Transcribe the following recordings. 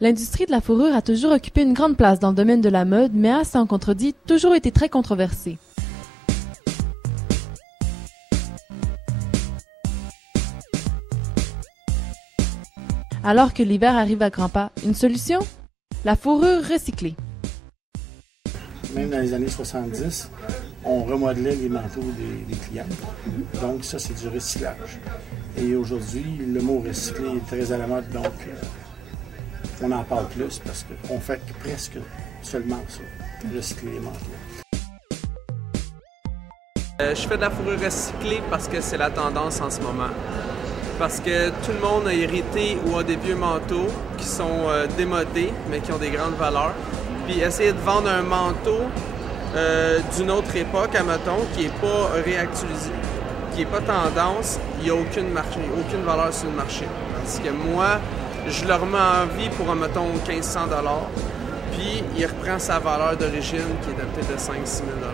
L'industrie de la fourrure a toujours occupé une grande place dans le domaine de la mode, mais a, sans contredit, toujours été très controversée. Alors que l'hiver arrive à grands pas, une solution? La fourrure recyclée. Même dans les années 70, on remodelait les manteaux des clients. Donc ça, c'est du recyclage. Et aujourd'hui, le mot recyclé est très à la mode, donc on en parle plus parce qu'on fait presque seulement ça, recycler les manteaux. Je fais de la fourrure recyclée parce que c'est la tendance en ce moment. Parce que tout le monde a hérité ou a des vieux manteaux qui sont démodés, mais qui ont des grandes valeurs. Puis essayer de vendre un manteau d'une autre époque, admettons, qui n'est pas réactualisé, qui n'est pas tendance, il n'y a aucune valeur sur le marché. Parce que moi, je le remets en vie pour, admettons, 1500 $, puis il reprend sa valeur d'origine qui est peut-être de 5 000 à 6 000 $.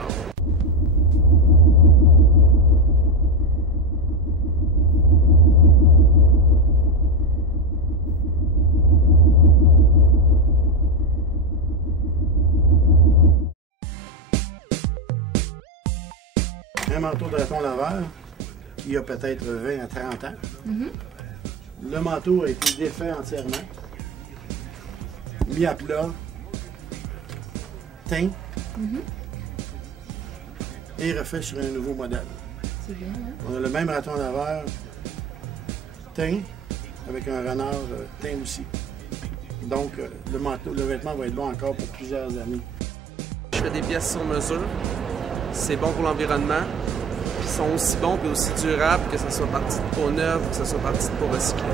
Un manteau de raton laveur, il y a peut-être 20 à 30 ans. Le manteau a été défait entièrement, mis à plat, teint et refait sur un nouveau modèle. C'est bien, hein? On a le même raton laveur teint avec un renard teint aussi. Donc le vêtement va être bon encore pour plusieurs années. Je fais des pièces sur mesure. C'est bon pour l'environnement. Ils sont aussi bons et aussi durables que ce soit parti de peau neuve ou que ce soit parti de peau recyclée.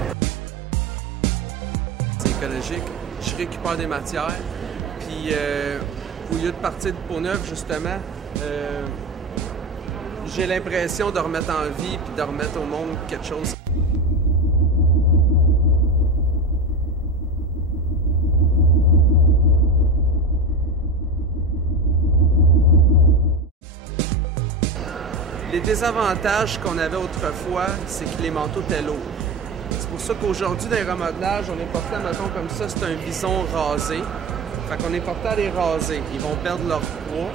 C'est écologique. Je récupère des matières. Puis au lieu de partir de peau neuve, justement, j'ai l'impression de remettre en vie et de remettre au monde quelque chose. Les désavantages qu'on avait autrefois, c'est que les manteaux étaient lourds. C'est pour ça qu'aujourd'hui, dans les remodelages, on est porté, mettons comme ça, c'est un vison rasé. Fait qu'on est porté à les raser. Ils vont perdre leur poids,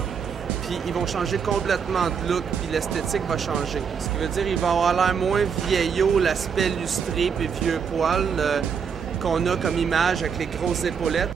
puis ils vont changer complètement de look, puis l'esthétique va changer. Ce qui veut dire qu'il va avoir l'air moins vieillot, l'aspect lustré puis vieux poil qu'on a comme image avec les grosses épaulettes.